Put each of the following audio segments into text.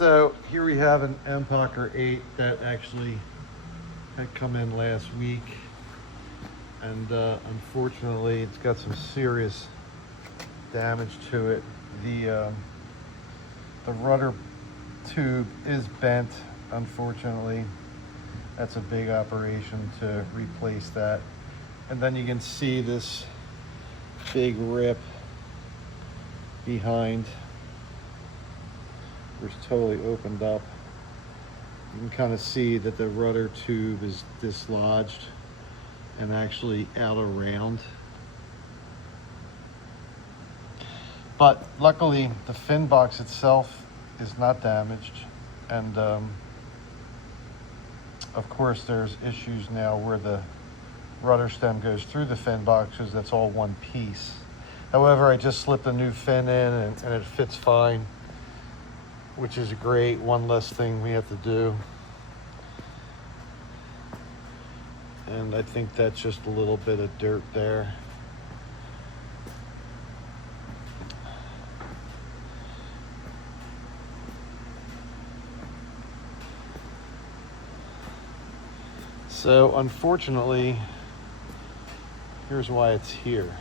So here we have an Empacher 8 that actually had come in last week, and unfortunately it's got some serious damage to it. The rudder tube is bent, unfortunately. That's a big operation to replace that. And then you can see this big rip behind, which totally opened up. You can kind of see that the rudder tube is dislodged and actually out of round. But luckily the fin box itself is not damaged, and of course there's issues now where the rudder stem goes through the fin box because that's all one piece. However, I just slipped a new fin in and it fits fine, which is great. One less thing we have to do. And I think that's just a little bit of dirt there. So unfortunately, here's why it's here.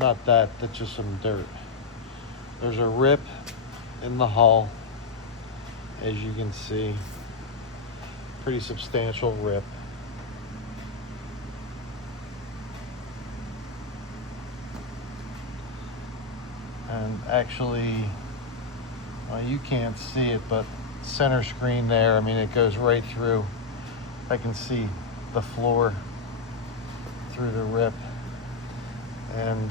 Not that, that's just some dirt. There's a rip in the hull, as you can see. Pretty substantial rip. And actually, well, you can't see it, but center screen there, I mean, it goes right through. I can see the floor through the rip. And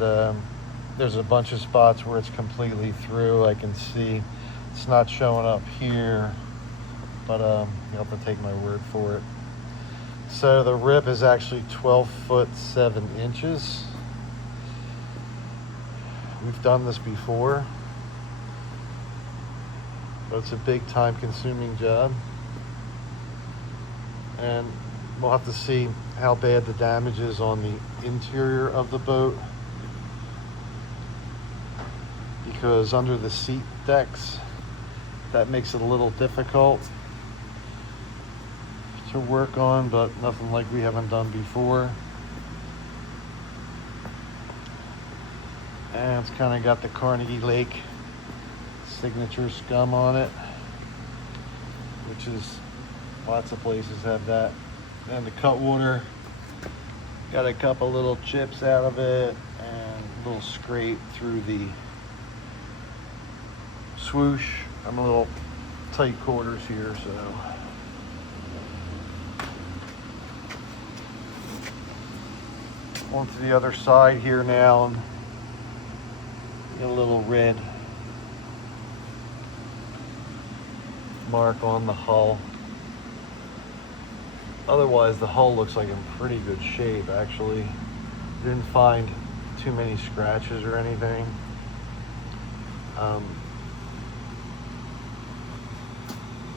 there's a bunch of spots where it's completely through. I can see it's not showing up here, but you'll have to take my word for it. So the rip is actually 12 foot 7 inches. We've done this before, but it's a big time consuming job. And we'll have to see how bad the damage is on the interior of the boat, because under the seat decks, that makes it a little difficult to work on, but nothing like we haven't done before. And it's kind of got the Carnegie Lake signature scum on it, which is, lots of places have that. And the cutwater got a couple little chips out of it and a little scrape through the swoosh. I'm a little tight quarters here, so. Onto the other side here now. Got a little red mark on the hull. Otherwise, the hull looks like in pretty good shape, actually. Didn't find too many scratches or anything.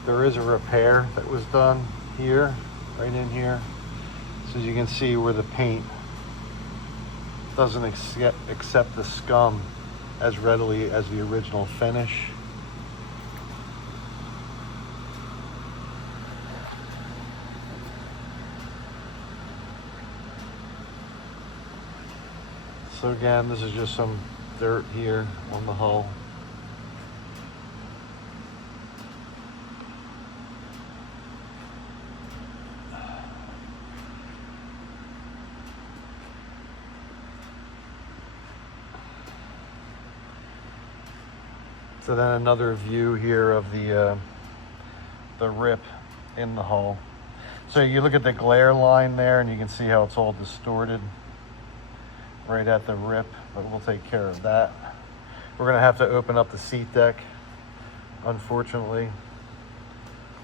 There is a repair that was done here, right in here. So as you can see where the paint doesn't accept the scum as readily as the original finish. So again, this is just some dirt here on the hull. So then another view here of the rip in the hull. So you look at the glare line there and you can see how it's all distorted right at the rip, but we'll take care of that. We're gonna have to open up the seat deck, unfortunately.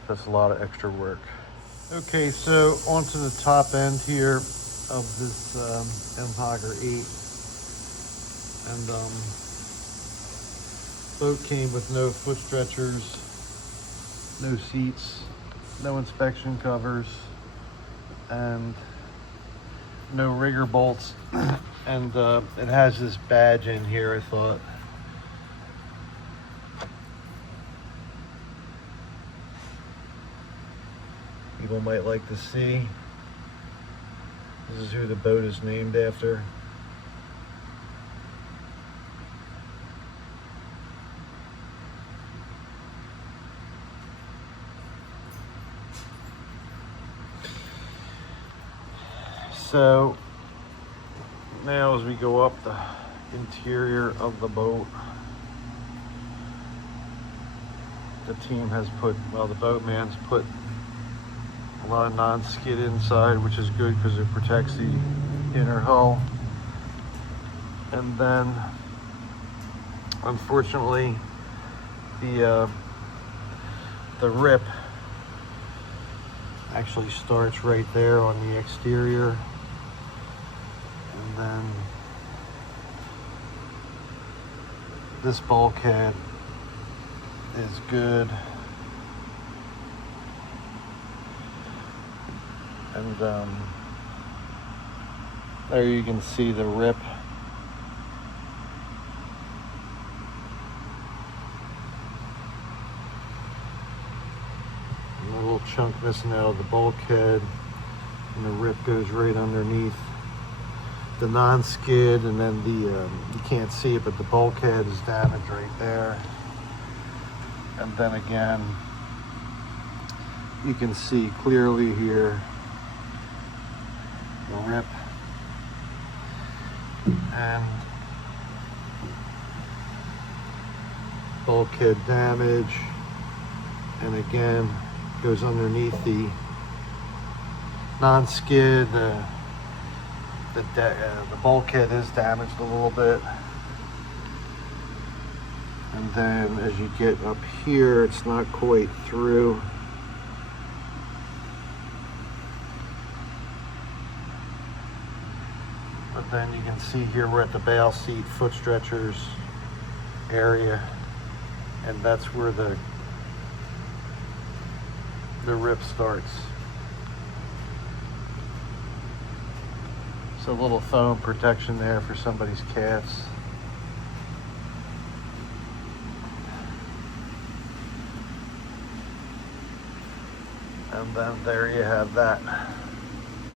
That's a lot of extra work. Okay, so onto the top end here of this Empacher 8. And boat came with no foot stretchers, no seats, no inspection covers, and no rigger bolts. And it has this badge in here, I thought. people might like to see. This is who the boat is named after. So now as we go up the interior of the boat, the team has put, well, the boatman's put a lot of non-skid inside, which is good because it protects the inner hull. And then unfortunately the rip actually starts right there on the exterior, and then this bulkhead is good, and there you can see the rip. And a little chunk missing out of the bulkhead, and the rip goes right underneath the non-skid, and then the you can't see it, but the bulkhead is damaged right there. And then again, you can see clearly here the rip, and bulkhead damage, and again goes underneath the non-skid. The bulkhead is damaged a little bit. And then as you get up here, it's not quite through. But then you can see here we're at the bail seat foot stretchers area, and that's where the rip starts. So a little foam protection there for somebody's calves. And then there you have that.